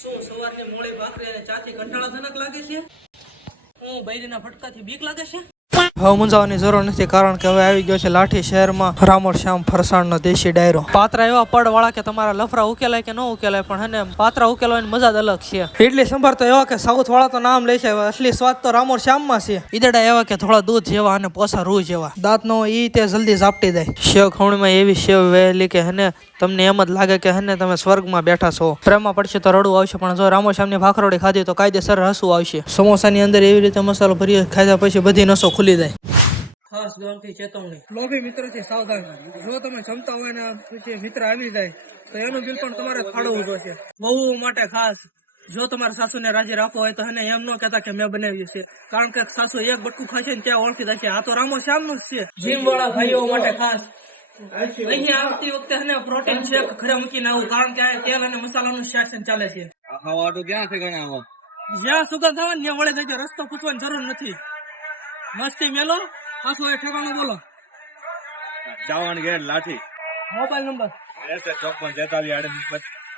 શું સવારની મોળી ભાખરી અને ચાથી કંટાળાજનક લાગે છે? હું બૈરીના ફટકાથી બીક લાગે છે? હવે મૂંઝાવાની જરૂર નથી, કારણ કે હવે આવી ગયો છે લાઠી શહેરમાં રામોર શ્યામ ફરસાણનો દેશી ડાયરો. પાત્રા એવા પડવાળા કે તમારા લફરા ઉકેલાય કે ન ઉકેલાય, પણ હને પાત્રા ઉકેલવાની મજા જ અલગ છે. ઇડલી સંભાર તો એવા કે સાઉથ વાળા તો નામ લે છે, અસલી સ્વાદ તો રામોર શ્યામમાં છે. ઈદડા એવા કે થોડા દૂધ જેવા અને પોસા રૂ જેવા, દાંત નો ઈ તે જલ્દી ઝાપટી જાય. સેવ ખમણીમાં એવી સેવ વહેલી કે હને તમને એમ જ લાગે કે હને તમે સ્વર્ગમાં બેઠા છો. પ્રેમમાં પડશે તો રડવું આવશે, પણ જો રામોર શ્યામની ભાખરોડી ખાધી તો કાયદેસર હસવું આવશે. સમોસાની અંદર એવી રીતે મસાલો ભરી ખાધા પછી બધી નસો ખુલી જાય. ખાસ ગામથી ચેતવણી, લોભી મિત્રથી સાવધાન. જો તમે જમતા હોય ને પછી મિત્ર આવી જાય તો એનું બિલ પણ તમારે ફાળવવું જોશે. વહુ માટે ખાસ, જો તમારા સાસુને રાજી રાખવો હોય તો એને એમ ન કહેતા કે મેં બનાવ્યું છે, કારણ કે સાસુ એક બટકું ખાશે ને ત્યાં ઓળખી જશે આ તો રામોર શ્યામનું જ છે. જીમ વાળા ભાઈઓ માટે ખાસ, અહીંયા આવતી વખતે હને પ્રોટીન શેક ઘરે મૂકીને આવું, કારણ કે આ તેલ અને મસાલાનું શાસન ચાલે છે. જ્યાં સુગંધ આવે ને ત્યાં વળે જજો, રસ્તો પૂછવાની જરૂર નથી. મસ્તી મેલો, પાછું એ ઠેકાણું બોલો. જાવાન ગેટ લાઠી, મોબાઈલ નંબર 54 43 38.